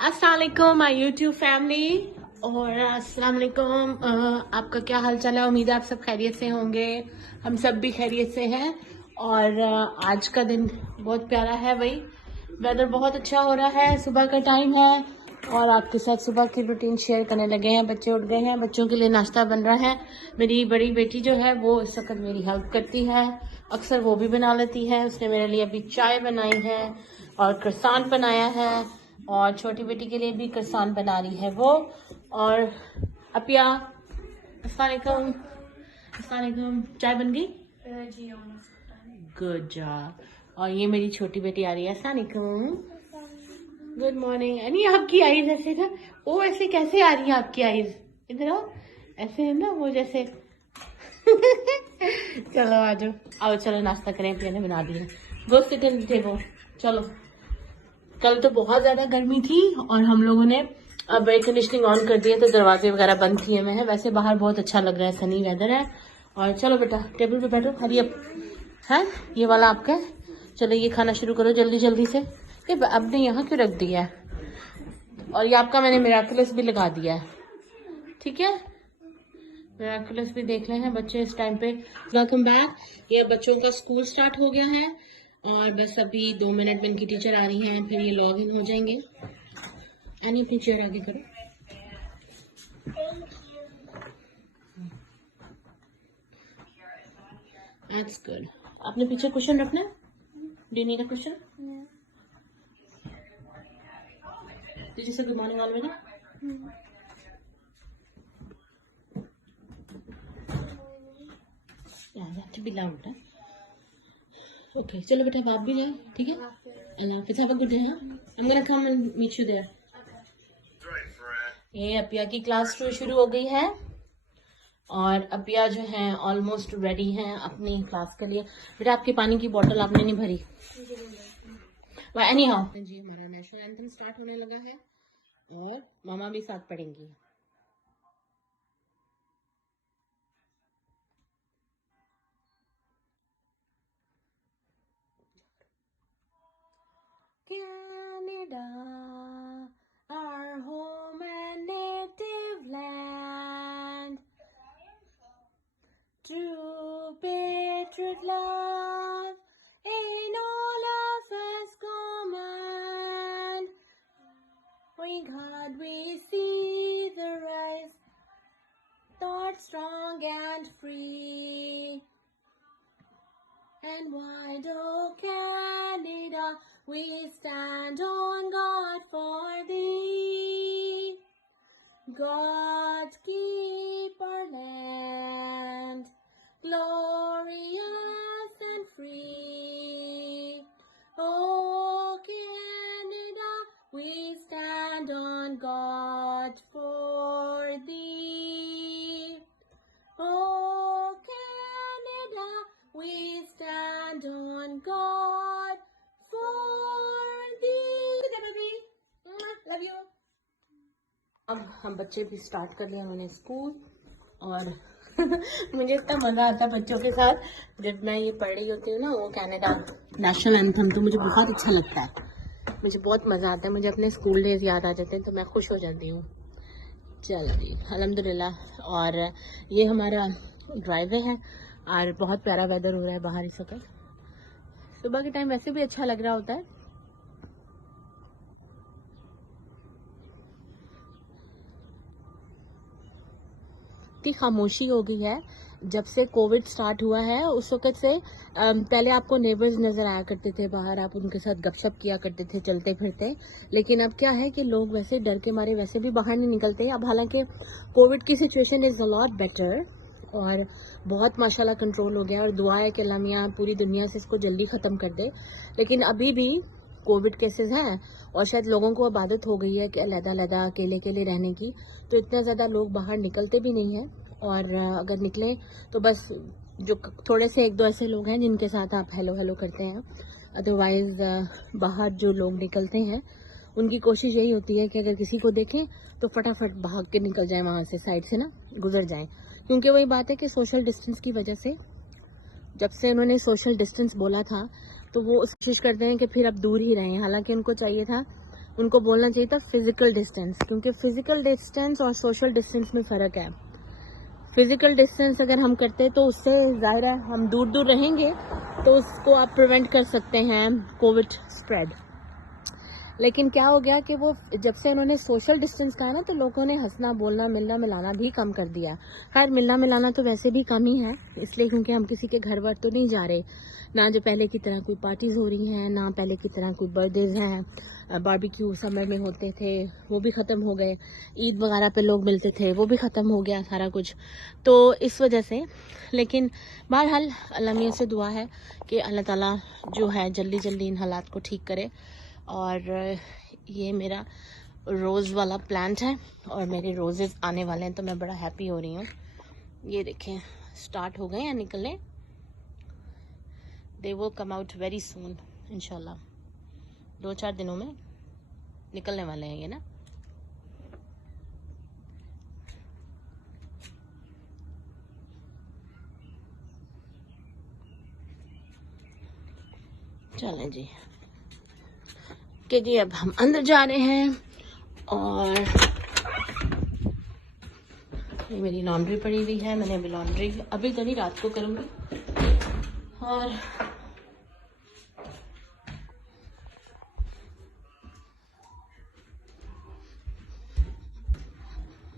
अस्सलाम वालेकुम my YouTube family और अस्सलाम वालेकुम। आपका क्या हाल चाल है? उम्मीद है आप सब खैरियत से होंगे। हम सब भी खैरियत से हैं और आज का दिन बहुत प्यारा है भाई। वेदर बहुत अच्छा हो रहा है, सुबह का टाइम है और आपके साथ सुबह की रूटीन शेयर करने लगे हैं। बच्चे उठ गए हैं, बच्चों के लिए नाश्ता बन रहा है। मेरी बड़ी बेटी जो है वो इस वक्त मेरी हेल्प करती है, अक्सर वो भी बना लेती है। उसने मेरे लिए अभी चाय बनाई है और क्रसान बनाया है और छोटी बेटी के लिए भी क्रसान बना रही है वो। और अपिया अस्सलाम वालेकुम। अस्सलाम वालेकुम। चाय बन गई? जी गुड जॉब। और ये मेरी छोटी बेटी आ रही है। अस्सलाम वालेकुम। Good morning. यानी आपकी आईज ऐसे ना, वो ऐसे कैसे आ रही है आपकी आईज? इधर आओ, ऐसे है ना वो जैसे चलो आ जाओ, आओ चलो नाश्ता करें। पिया ने बना दिया। Go sit in table. चलो। कल तो बहुत ज्यादा गर्मी थी और हम लोगों ने अब एयर कंडीशनिंग ऑन कर दिया तो दरवाजे वगैरह बंद किए हुए हैं। वैसे बाहर बहुत अच्छा लग रहा है, सनी वेदर है। और चलो बेटा टेबल पे बैठो। हरी अप है, ये वाला आपका है। चलो ये खाना शुरू करो जल्दी जल्दी से। ये अब ने यहाँ क्यों रख दिया है? और ये आपका मैंने मिराकुलस भी लगा दिया है, ठीक है? मिराकुलस भी देख रहे हैं बच्चे इस टाइम पे। Welcome back. ये बच्चों का स्कूल स्टार्ट हो गया है और बस अभी 2 मिनट में इनकी टीचर आ रही हैं, फिर ये लॉग इन हो जाएंगे। एनी अपनी चेयर आगे करो। That's good. आपने पीछे क्वेश्चन रखना है? Do you need a question? Did you say good morning already? Yeah, you have to be loud. Okay, चलो बेटा आप भी जाए, ठीक है? अल्लाह हाफिज़, have a good day. I'm gonna come and meet you there. ये अपिया की क्लास शुरू हो गई है और अपिया जो है ऑलमोस्ट रेडी हैं अपनी क्लास के लिए। बेटा आपकी पानी की बोतल आपने नहीं भरी? एनी हाउ जी, हमारा नेशनल एंथम स्टार्ट होने लगा है और मामा भी साथ पढ़ेंगी। Canada, our home and native land, true patriot love in all of us command. We God, we see the rise, thought strong and free. And wide, oh Canada, we stand on God for thee. God keep our land glorious and free. Oh Canada, we stand on God for thee. Oh Canada, we stand on God for thee. Baby, love you. अब हम बच्चे भी start कर लिया उन्होंने school और मुझे इतना मज़ा आता है बच्चों के साथ। जब मैं ये पढ़ रही होती हूँ ना वो कनाडा नेशनल एंथम, तो मुझे बहुत अच्छा लगता है, मुझे बहुत मज़ा आता है। मुझे अपने स्कूल डेज याद आ जाते हैं तो मैं खुश हो जाती हूँ। चलो जी अल्हम्दुलिल्लाह। और ये हमारा ड्राइवे है और बहुत प्यारा वेदर हो रहा है बाहर इस वक्त। सुबह के टाइम वैसे भी अच्छा लग रहा होता है। इतनी खामोशी हो गई है जब से कोविड स्टार्ट हुआ है। उस वक्त से पहले आपको नेबर्स नज़र आया करते थे बाहर, आप उनके साथ गपशप किया करते थे चलते फिरते। लेकिन अब क्या है कि लोग वैसे डर के मारे वैसे भी बाहर नहीं निकलते। अब हालांकि कोविड की situation is a lot better और बहुत माशाल्लाह कंट्रोल हो गया और दुआ है कि अल्लाह मियां पूरी दुनिया से इसको जल्दी ख़त्म कर दे। लेकिन अभी भी कोविड केसेस हैं और शायद लोगों को अब आदत हो गई है कि अलग-अलग अकेले अकेले रहने की, तो इतना ज़्यादा लोग बाहर निकलते भी नहीं हैं। और अगर निकलें तो बस जो थोड़े से एक दो ऐसे लोग हैं जिनके साथ आप हेलो हेलो करते हैं। अदरवाइज़ बाहर जो लोग निकलते हैं उनकी कोशिश यही होती है कि अगर किसी को देखें तो फटाफट भाग के निकल जाएं, वहाँ से साइड से ना गुजर जाएं। क्योंकि वही बात है कि सोशल डिस्टेंस की वजह से, जब से उन्होंने सोशल डिस्टेंस बोला था तो वो कोशिश करते हैं कि फिर अब दूर ही रहें। हालांकि उनको चाहिए था उनको बोलना चाहिए था फिजिकल डिस्टेंस, क्योंकि फिजिकल डिस्टेंस और सोशल डिस्टेंस में फ़र्क है। फिजिकल डिस्टेंस अगर हम करते तो उससे ज़ाहिर है हम दूर दूर रहेंगे तो उसको आप प्रिवेंट कर सकते हैं कोविड स्प्रेड। लेकिन क्या हो गया कि वो जब से उन्होंने सोशल डिस्टेंस कहा ना तो लोगों ने हंसना बोलना मिलना मिलाना भी कम कर दिया। खैर मिलना मिलाना तो वैसे भी कम ही है, इसलिए क्योंकि हम किसी के घर वर तो नहीं जा रहे, ना जो पहले की तरह कोई पार्टीज हो रही हैं, ना पहले की तरह कोई बर्थडेज हैं। बारबेक्यू समर में होते थे वो भी ख़त्म हो गए, ईद वगैरह पे लोग मिलते थे वो भी ख़त्म हो गया सारा कुछ, तो इस वजह से। लेकिन बहरहाल अल्लाह मियां से दुआ है कि अल्लाह ताला जो है जल्दी जल्दी इन हालात को ठीक करे। और ये मेरा रोज़ वाला प्लांट है और मेरे रोजेस आने वाले हैं, तो मैं बड़ा हैप्पी हो रही हूँ। ये देखें स्टार्ट हो गए हैं निकलने, they will come out very soon इंशाल्लाह। 2-4 दिनों में निकलने वाले हैं ये ना। चलें जी कि जी अब हम अंदर जा रहे हैं। और ये मेरी लॉन्ड्री पड़ी हुई है, मैंने अभी लॉन्ड्री अभी तो नहीं रात को करूँगी। और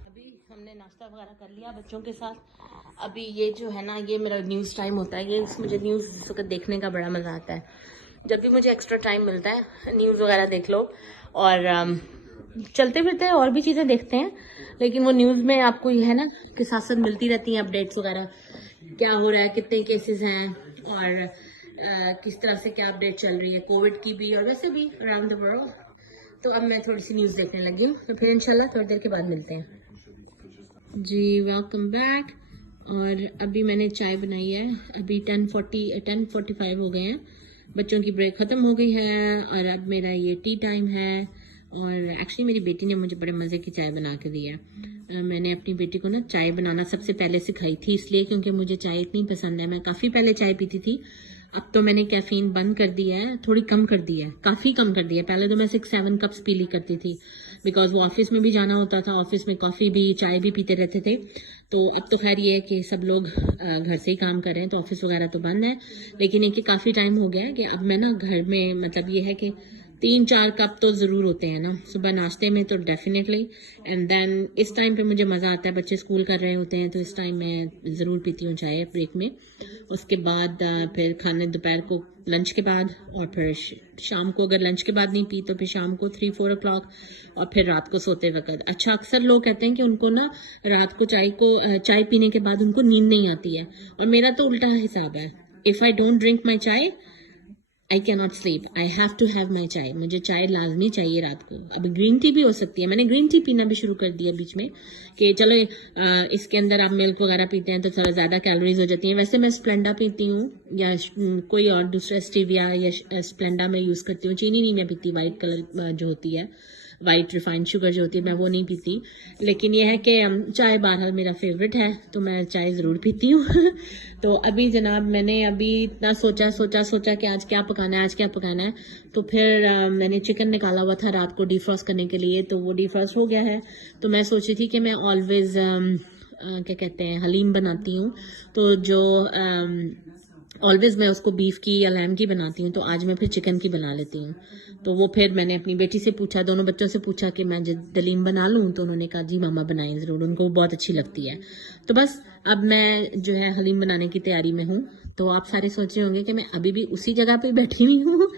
अभी हमने नाश्ता वगैरह कर लिया बच्चों के साथ। अभी ये जो है ना ये मेरा न्यूज़ टाइम होता है, ये मुझे न्यूज़ इस वक्त देखने का बड़ा मज़ा आता है। जब भी मुझे एक्स्ट्रा टाइम मिलता है न्यूज़ वगैरह देख लो, और चलते फिरते और भी चीज़ें देखते हैं, लेकिन वो न्यूज़ में आपको ये है ना कि साथ साथ मिलती रहती हैं अपडेट्स वगैरह, क्या हो रहा है, कितने केसेस हैं, और किस तरह से क्या अपडेट चल रही है कोविड की भी और वैसे भी अराउंड द वर्ल्ड। तो अब मैं थोड़ी सी न्यूज़ देखने लगी हूँ, तो फिर इंशाल्लाह थोड़ी देर के बाद मिलते हैं जी। Welcome back. और अभी मैंने चाय बनाई है, अभी 10:45 हो गए हैं, बच्चों की ब्रेक ख़त्म हो गई है और अब मेरा ये टी टाइम है। और एक्चुअली मेरी बेटी ने मुझे बड़े मज़े की चाय बना के दी है। मैंने अपनी बेटी को ना चाय बनाना सबसे पहले सिखाई थी, इसलिए क्योंकि मुझे चाय इतनी पसंद है। मैं काफ़ी पहले चाय पीती थी, अब तो मैंने कैफ़ीन बंद कर दिया है, थोड़ी कम कर दी है, काफ़ी कम कर दिया है। पहले तो मैं 6-7 कप्स पी ली करती थी, बिकॉज वो ऑफिस में भी जाना होता था, ऑफिस में कॉफ़ी भी चाय भी पीते रहते थे। तो अब तो खैर ये है कि सब लोग घर से ही काम कर रहे हैं, तो ऑफिस वगैरह तो बंद है। लेकिन एक काफ़ी टाइम हो गया है कि अब मैं ना घर में, मतलब ये है कि 3-4 कप तो ज़रूर होते हैं ना सुबह नाश्ते में, तो डेफिनेटली। एंड देन इस टाइम पे मुझे मज़ा आता है, बच्चे स्कूल कर रहे होते हैं तो इस टाइम मैं ज़रूर पीती हूँ चाय ब्रेक में। उसके बाद फिर खाने दोपहर को लंच के बाद, और फिर शाम को अगर लंच के बाद नहीं पी तो फिर शाम को 3-4 o'clock, और फिर रात को सोते वक्त। अच्छा अक्सर लोग कहते हैं कि उनको ना रात को चाय पीने के बाद उनको नींद नहीं आती है, और मेरा तो उल्टा हिसाब है। If I don't drink my chai I can not sleep, I have to have my chai. मुझे चाय लाजमी चाहिए रात को। अभी ग्रीन टी भी हो सकती है, मैंने ग्रीन टी पीना भी शुरू कर दिया बीच में कि चलो इसके अंदर आप मिल्क वगैरह पीते हैं तो थोड़ा ज़्यादा कैलोरीज हो जाती हैं। वैसे मैं स्प्लेंडा पीती हूँ या कोई और दूसरा स्टीविया या स्प्लेंडा में यूज़ करती हूँ। चीनी नहीं मैं पीती, वाइट कलर जो होती है, वाइट रिफाइंड शुगर जो होती है, मैं वो नहीं पीती। लेकिन यह है कि चाय बहरहाल मेरा फेवरेट है, तो मैं चाय ज़रूर पीती हूँ। तो अभी जनाब मैंने अभी इतना सोचा कि आज क्या पकाना है, तो फिर मैंने चिकन निकाला हुआ था रात को डिफ्रॉस्ट करने के लिए, तो वो डिफ्रॉस्ट हो गया है। तो मैं सोची थी कि मैं ऑलवेज़ क्या कहते हैं हलीम बनाती हूँ, तो जो ऑलवेज़ मैं उसको बीफ की या लैम की बनाती हूँ, तो आज मैं फिर चिकन की बना लेती हूँ। तो वो फिर मैंने अपनी बेटी से पूछा, दोनों बच्चों से पूछा कि मैं दलीम बना लूँ, तो उन्होंने कहा जी मामा बनाएं ज़रूर, उनको बहुत अच्छी लगती है। तो बस अब मैं जो है हलीम बनाने की तैयारी में हूँ। तो आप सारे सोच रहे होंगे कि मैं अभी भी उसी जगह पे बैठी हुई हूँ।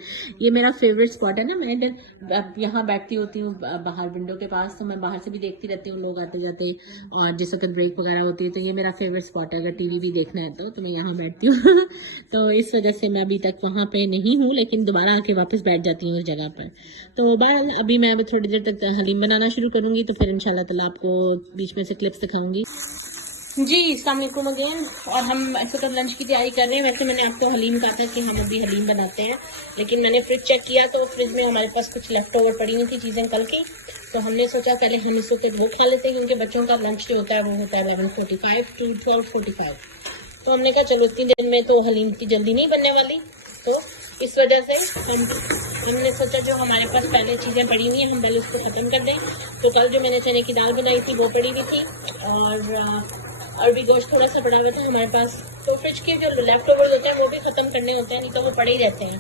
ये मेरा फेवरेट स्पॉट है ना, मैं इधर यहाँ बैठती होती हूँ बाहर विंडो के पास, तो मैं बाहर से भी देखती रहती हूँ लोग आते जाते, और जिस वक्त ब्रेक वगैरह होती है, तो ये मेरा फेवरेट स्पॉट है। अगर टीवी भी देखना है तो मैं यहाँ बैठती हूँ। तो इस वजह से मैं अभी तक वहाँ पे नहीं हूँ, लेकिन दोबारा आके वापस बैठ जाती हूँ उस जगह पर। तो बहरहाल अभी मैं थोड़ी देर तक हलीम बनाना शुरू करूँगी, तो फिर इंशाल्लाह ताला आपको बीच में से क्लिप्स दिखाऊंगी जी। अस्सलाम वालेकुम अगेन। और हम ऐसे तो लंच की तैयारी कर रहे हैं। वैसे मैंने आपको हलीम कहा था कि हम अभी हलीम बनाते हैं, लेकिन मैंने फ्रिज चेक किया तो फ्रिज में हमारे पास कुछ लेफ्ट ओवर पड़ी हुई थी चीज़ें कल की, तो हमने सोचा पहले हम इस वक्त वो खा लेते हैं, क्योंकि बच्चों का लंच जो होता है वो होता है 11:45 to 12:45। तो हमने कहा चलो इतनी देर में तो हलीम की जल्दी नहीं बनने वाली, तो इस वजह से हमने सोचा जो हमारे पास पहले चीज़ें पड़ी हुई हैं हम पहले उसको ख़त्म कर दें। तो कल जो मैंने चने की दाल बनाई थी वो पड़ी हुई थी, और भी गोश्त थोड़ा सा पड़ा हुआ था हमारे पास। तो फ्रिज के जो लेफ्ट ओवर्स होते हैं वो भी ख़त्म करने होते हैं, नहीं तो वो पड़े ही रहते हैं।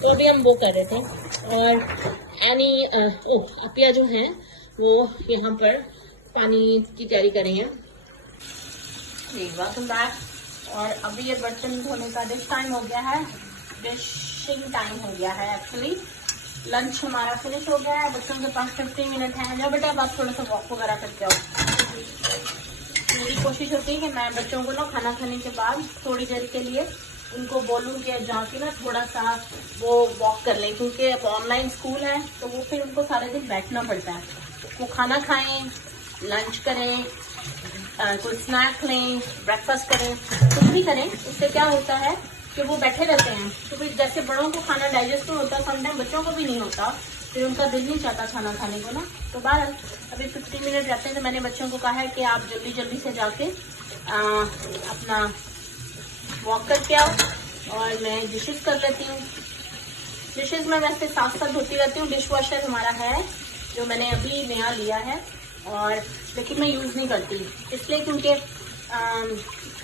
तो अभी हम वो कर रहे थे। और अपिया जो हैं वो यहाँ पर पानी की तैयारी कर रही हैं। Welcome back. और अभी ये बर्तन धोने का डिश टाइम हो गया है, डिशिंग टाइम हो गया है एक्चुअली। लंच हमारा फिनिश हो गया है, बच्चों के पास 15 मिनट है। जाओ बेटा अब आप थोड़ा सा वॉक वगैरह करके आओ। मेरी कोशिश होती है कि मैं बच्चों को ना खाना खाने के बाद थोड़ी देर के लिए उनको बोलूँ कि जाके ना थोड़ा सा वो वॉक कर लें, क्योंकि अब ऑनलाइन स्कूल है तो वो फिर उनको सारे दिन बैठना पड़ता है। वो खाना खाएं, लंच करें, कोई स्नैक लें, ब्रेकफास्ट करें, कुछ भी करें, उससे क्या होता है कि वो बैठे रहते हैं। तो फिर जैसे बड़ों को खाना डाइजेस्ट नहीं होता, समटाइम बच्चों को भी नहीं होता, फिर उनका दिल नहीं चाहता खाना खाने को ना। तो बहरहाल अभी 15 मिनट रहते हैं, तो मैंने बच्चों को कहा है कि आप जल्दी जल्दी से जाके अपना वॉक करके आओ और मैं डिशेस कर लेती हूँ। डिशेस में वैसे साथ साथ धोती रहती हूँ। डिश वॉशर हमारा है जो मैंने अभी नया लिया है, और लेकिन मैं यूज़ नहीं करती इसलिए क्योंकि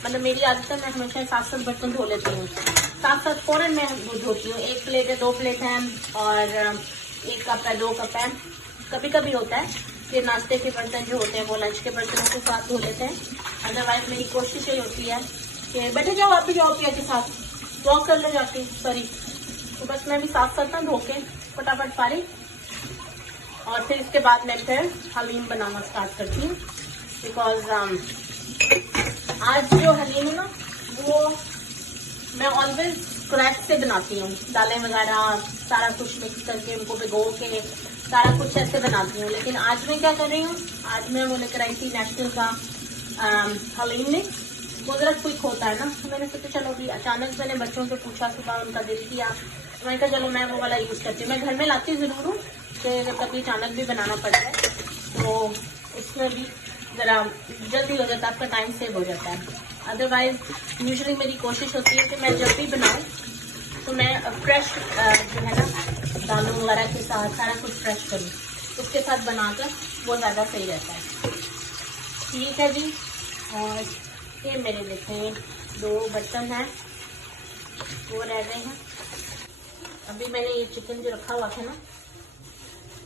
मतलब मेरी आदत है मैं हमेशा साथ साथ बर्तन धो लेती हूँ, साथ साथ फ़ौरन मैं धोती हूँ। 1 प्लेट है, 2 प्लेट है, और 1 कप है, 2 कप है। कभी कभी होता है कि नाश्ते के बर्तन जो होते हैं वो लंच के बर्तनों के साथ धो लेते हैं। अदरवाइज मेरी कोशिश यही होती है कि बैठे जाओ, आप भी जाओ पिया के साथ वॉक कर लो जाके, सॉरी। तो बस मैं भी साथ साथ ना धो के फटाफट फारी, और फिर इसके बाद मैं फिर हलीम बनाना स्टार्ट करती हूँ। बिकॉज आज जो हलीम है ना वो मैं ऑलवेज स्क्रैच से बनाती हूँ। दालें वगैरह सारा कुछ मिक्स करके उनको भिगो के सारा कुछ ऐसे बनाती हूँ। लेकिन आज मैं क्या कर रही हूँ, आज मैं वो लेकर आई थी नेशनल का हलीम में, वो जरा क्विक होता है ना। तो मैंने सोचा चलो अभी अचानक मैंने बच्चों से पूछा, सुबह उनका दिल किया, तो मैंने कहा चलो मैं वो वाला यूज़ करती हूँ। मैं घर में लाती ज़रूर हूँ कि कभी अचानक भी बनाना पड़ता है तो उसमें भी ज़रा जल्दी हो जाता है, आपका टाइम सेव हो जाता है। अदरवाइज यूजुअली मेरी कोशिश होती है कि मैं जब भी बनाऊँ तो मैं फ्रेश जो है ना दालों वगैरह के साथ सारा कुछ फ्रेश करूँ, उसके साथ बनाकर वो ज़्यादा सही रहता है। ठीक है जी। और ये मेरे देखें 2 बर्तन हैं वो रह गए हैं। अभी मैंने ये चिकन जो रखा हुआ था ना,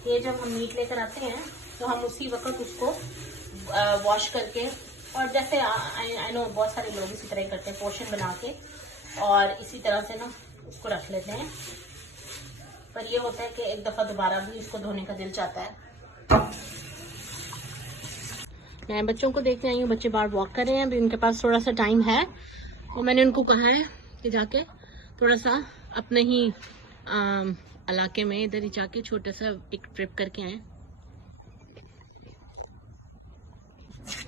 ये जब हम मीट लेकर आते हैं तो हम उसी वक्त उसको वॉश करके, और जैसे आई नो बहुत सारे लोग इसी तरह करते हैं, पोर्शन बना के और इसी तरह से ना उसको रख लेते हैं। पर ये होता है कि एक दफ़ा दोबारा भी इसको धोने का दिल चाहता है। मैं बच्चों को देखते आई हूँ, बच्चे बाहर वॉक कर रहे हैं, अभी उनके पास थोड़ा सा टाइम है, और मैंने उनको कहा है कि जाके थोड़ा सा अपने ही इलाके में इधर ही जाके छोटा सा एक ट्रिप करके आए।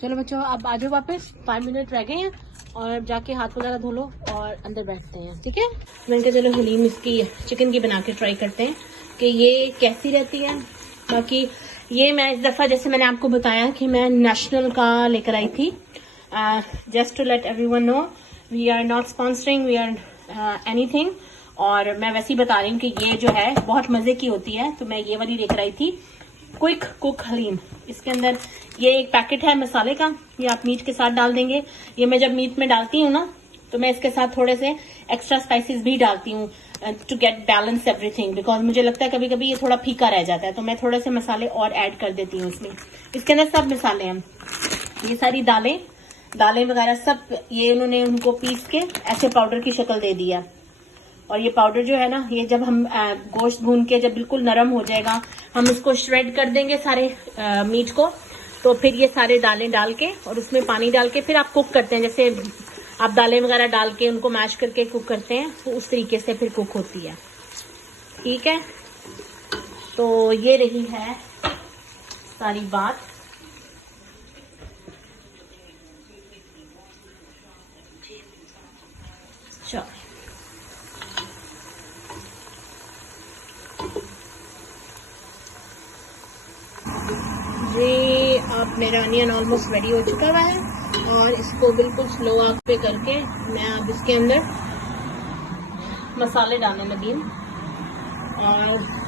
चलो बच्चों अब आ जाओ वापस, 5 मिनट रह गए हैं, और अब जाके हाथ वगैरह धो लो और अंदर बैठते हैं, ठीक है। मैंने कहा चलो हलीम इसकी चिकन की बना के ट्राई करते हैं कि ये कैसी रहती है। बाकी ये मैं इस दफ़ा जैसे मैंने आपको बताया कि मैं नेशनल का लेकर आई थी। Just to let everyone know we are not sponsoring, we are anything, और मैं वैसे ही बता रही हूँ कि ये जो है बहुत मज़े की होती है। तो मैं ये वाली लेकर आई थी, क्विक कुक हलीम। इसके अंदर ये एक पैकेट है मसाले का, ये आप मीट के साथ डाल देंगे। ये मैं जब मीट में डालती हूँ ना तो मैं इसके साथ थोड़े से एक्स्ट्रा स्पाइसेस भी डालती हूँ to get balance everything, because मुझे लगता है कभी कभी ये थोड़ा फीका रह जाता है, तो मैं थोड़े से मसाले और ऐड कर देती हूँ इसमें। इसके अंदर सब मसाले हैं, ये सारी दालें वगैरह सब, ये उन्होंने उनको पीस के ऐसे पाउडर की शक्ल दे दी है। और ये पाउडर जो है ना, ये जब हम गोश्त भून के जब बिल्कुल नरम हो जाएगा, हम इसको श्रेड कर देंगे सारे मीट को, तो फिर ये सारे दालें डाल के और उसमें पानी डाल के फिर आप कुक करते हैं, जैसे आप दालें वगैरह डाल के उनको मैश करके कुक करते हैं, तो उस तरीके से फिर कुक होती है। ठीक है, तो ये रही है सारी बात। चलो जी, अब मेरा अनियन ऑलमोस्ट रेडी हो चुका हुआ है, और इसको बिल्कुल स्लो आग पे करके मैं अब इसके अंदर मसाले डालने लगी हूँ। और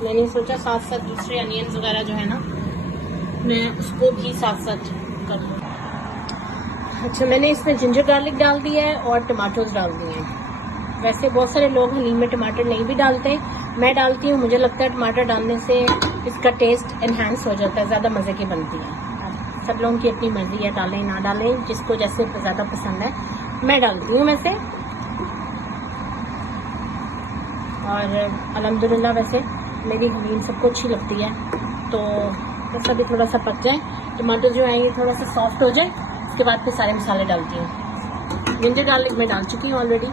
मैंने सोचा साथ साथ दूसरे अनियंस वगैरह जो है ना, मैं उसको भी साथ साथ कर लूँ। अच्छा, मैंने इसमें जिंजर गार्लिक डाल दिया है और टमाटोज डाल दिए हैं। वैसे बहुत सारे लोग हलीम में टमाटर नहीं भी डालते, मैं डालती हूँ। मुझे लगता है टमाटर डालने से इसका टेस्ट एनहांस हो जाता है, ज़्यादा मज़े की बनती है। सब लोगों की अपनी मर्जी है, डालें ना डालें, जिसको जैसे ज़्यादा पसंद है। मैं डालती हूँ वैसे, और अल्हम्दुलिल्लाह वैसे मेरी हलीम सबको अच्छी लगती है। तो बस अभी थोड़ा सा पक जाए, टमाटर जो है ये थोड़ा सा सॉफ्ट हो जाए, उसके बाद फिर सारे मसाले डालती हूँ। जिंजर गार्लिक मैं डाल चुकी हूँ ऑलरेडी।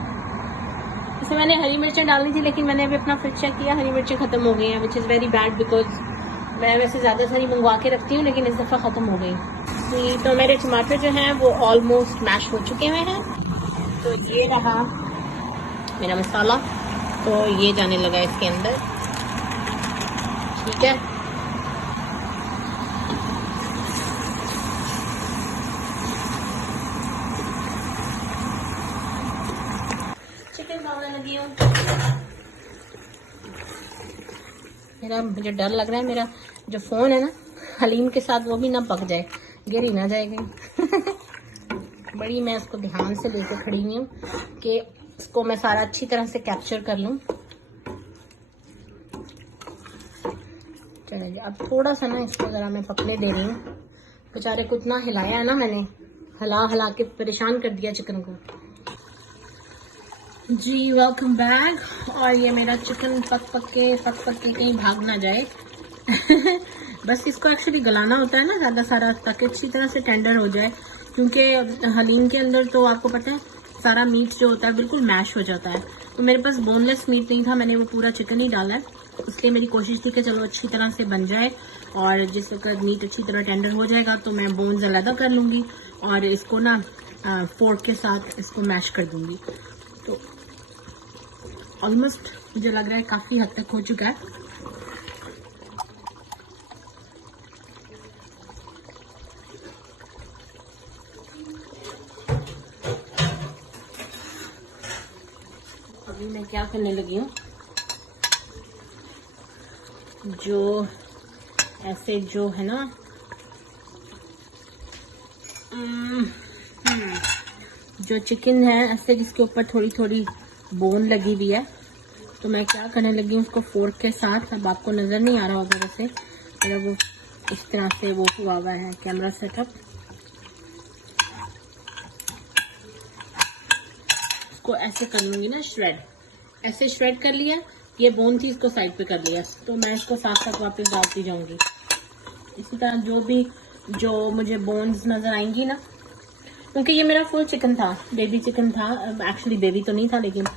इसमें मैंने हरी मिर्चें डालनी थी, लेकिन मैंने अभी अपना फ्रिज चेक किया, हरी मिर्चें ख़त्म हो गई हैं, which is very bad, because मैं वैसे ज़्यादा सारी मंगवा के रखती हूँ, लेकिन इस दफ़ा ख़त्म हो गई। तो मेरे टमाटर जो हैं वो ऑलमोस्ट मैश हो चुके हुए हैं। तो ये रहा मेरा मसाला, तो ये जाने लगा इसके अंदर, ठीक है। चिकन डालने लगी हूँ। मेरा मुझे डर लग रहा है, मेरा जो फ़ोन है ना हलीम के साथ, वो भी ना पक जाए, गिर ही ना जाएगी। बड़ी मैं इसको ध्यान से लेकर खड़ी हुई हूँ कि इसको मैं सारा अच्छी तरह से कैप्चर कर लूँ। चलिए, अब थोड़ा सा ना इसको ज़रा मैं पकने दे रही हूँ। बेचारे को इतना हिलाया है ना मैंने, हिला के परेशान कर दिया चिकन को। जी वेलकम बैक। और ये मेरा चिकन पक के कहीं भाग ना जाए। बस इसको एक्चुअली गलाना होता है ना ज़्यादा सारा, ताकि अच्छी तरह से टेंडर हो जाए, क्योंकि हलीम के अंदर तो आपको पता है सारा मीट जो होता है बिल्कुल मैश हो जाता है। तो मेरे पास बोनलेस मीट नहीं था, मैंने वो पूरा चिकन ही डाला है, इसलिए मेरी कोशिश थी कि चलो अच्छी तरह से बन जाए, और जिस वक्त मीट अच्छी तरह टेंडर हो जाएगा तो मैं बोन्स अलग कर लूँगी और इसको ना फोर्क के साथ इसको मैश कर दूँगी। तो ऑलमोस्ट मुझे लग रहा है काफ़ी हद तक हो चुका है। अभी मैं क्या करने लगी हूँ, जो ऐसे जो है ना जो चिकन है ऐसे जिसके ऊपर थोड़ी थोड़ी बोन लगी हुई है, तो मैं क्या करने लगी हूँ उसको फोर्क के साथ, अब आपको नज़र नहीं आ रहा होगा वैसे, मेरा वो इस तरह से वो हुआ है कैमरा सेटअप। इसको ऐसे कर लूँगी ना श्रेड, ऐसे श्रेड कर लिया, ये बोन थी इसको साइड पे कर लिया, तो मैं इसको साथ साथ वापस डालती जाऊँगी। इसी तरह जो मुझे बोन्स नज़र आएंगी ना, क्योंकि ये मेरा फुल चिकन था, बेबी चिकन था, एक्चुअली बेबी तो नहीं था लेकिन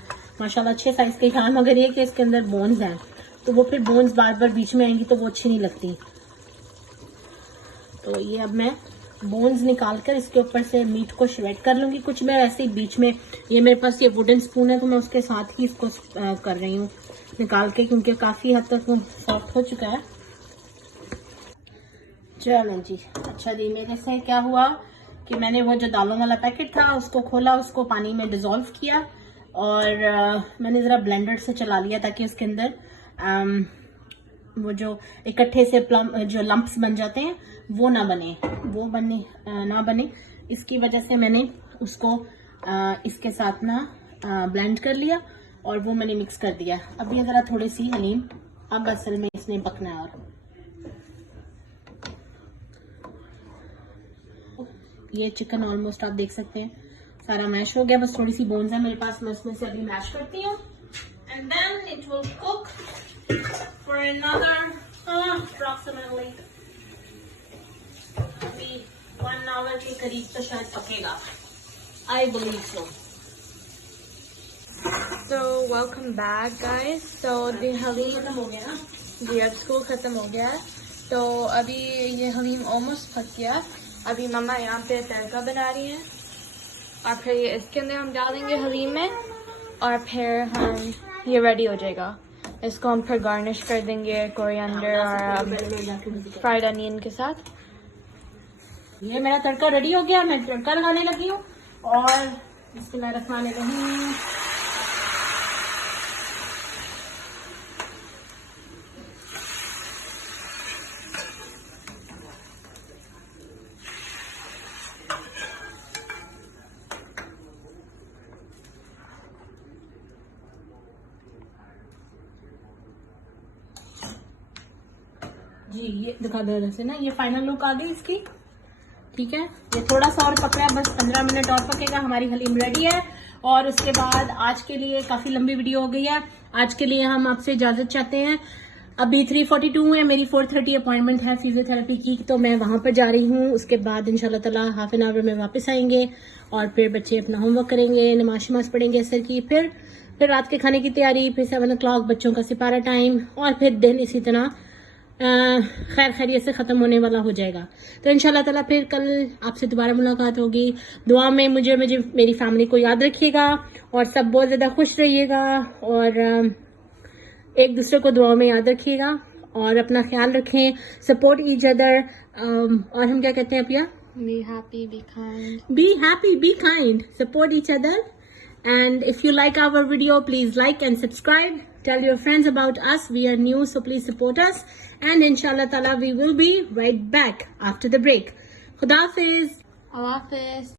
माशाल्लाह अच्छे साइज के था, मगर ये कि इसके अंदर बोन्स हैं, तो वो फिर बोन्स बार बार बीच में आएंगी तो वो अच्छी नहीं लगती। तो ये अब मैं बोन्स निकाल कर इसके ऊपर से मीट को श्रेड कर लूँगी। कुछ मैं ऐसे ही बीच में, ये मेरे पास ये वुडन स्पून है तो मैं उसके साथ ही इसको कर रही हूँ निकाल के, क्योंकि काफ़ी हद तक वो सॉफ्ट हो चुका है। चलो जी, अच्छा जी, मेरे से क्या हुआ कि मैंने वो जो दालों वाला पैकेट था उसको खोला, उसको पानी में डिज़ोल्व किया, और मैंने ज़रा ब्लेंडर से चला लिया ताकि उसके अंदर वो जो इकट्ठे से जो लंप्स बन जाते हैं वो ना बने, इसकी वजह से मैंने उसको इसके साथ ना ब्लेंड कर लिया और वो मैंने मिक्स कर दिया। अब ये ज़रा थोड़ी सी हलीम अब असल में इसमें पकना है, और ये चिकन ऑलमोस्ट आप देख सकते हैं सारा मैश हो गया, बस थोड़ी सी बोन्स है मेरे पास, मैं उसमें से अभी मैश करती हूँ, and then it will cook for another approximately अभी 1 आवर के करीब तो शायद पकेगा, I believe so. So welcome back guys. So the haleem खत्म हो गया ना जी, अब स्कूल खत्म हो गया है, तो अभी ये हलीम ऑलमोस्ट पक गया। अभी मम्मा यहाँ पे तड़का बना रही हैं, और फिर ये इसके अंदर हम डालेंगे हलीम में, और फिर हम ये रेडी हो जाएगा। इसको हम फिर गार्निश कर देंगे कोरिएंडर और फ्राइड अनियन के साथ। ये मेरा तड़का रेडी हो गया, मैं तड़का लगाने लगी हूँ और बिस्मिल्लाहिर्रहमानिर्रहीम। जी ये दिखा दो ऐसे ना, ये फाइनल लुक आ गई इसकी। ठीक है, ये थोड़ा सा और पक रहा है, बस 15 मिनट और पकेगा, हमारी हलीम रेडी है। और उसके बाद आज के लिए काफी लंबी वीडियो हो गई है, आज के लिए हम आपसे इजाजत चाहते हैं। अभी 3:42 है, मेरी 4:30 अपॉइंटमेंट है फिजियोथेरेपी की, तो मैं वहां पर जा रही हूँ। उसके बाद इंशाल्लाह ताला हाफ एन आवर में वापस आएंगे और फिर बच्चे अपना होमवर्क करेंगे, नमाज शमाज पढ़ेंगे असर की, फिर रात के खाने की तैयारी, फिर 7 o'clock बच्चों का सिपारा टाइम, और फिर दिन इसी तरह खैर खैरियत से ख़त्म होने वाला हो जाएगा। तो इंशाल्लाह ताला फिर कल आपसे दोबारा मुलाकात होगी। दुआ में मुझे मेरी फैमिली को याद रखिएगा और सब बहुत ज़्यादा खुश रहिएगा और एक दूसरे को दुआ में याद रखिएगा और अपना ख्याल रखें, सपोर्ट ईच अदर। और हम क्या कहते हैं Apia? Be happy, be kind. Be happy, be kind, support each other. And if you like our video, please like and subscribe. Tell your friends about us. We are new, so please support us. And inshallah ta'ala, we will be right back after the break. Khuda Hafiz. Allah Hafiz.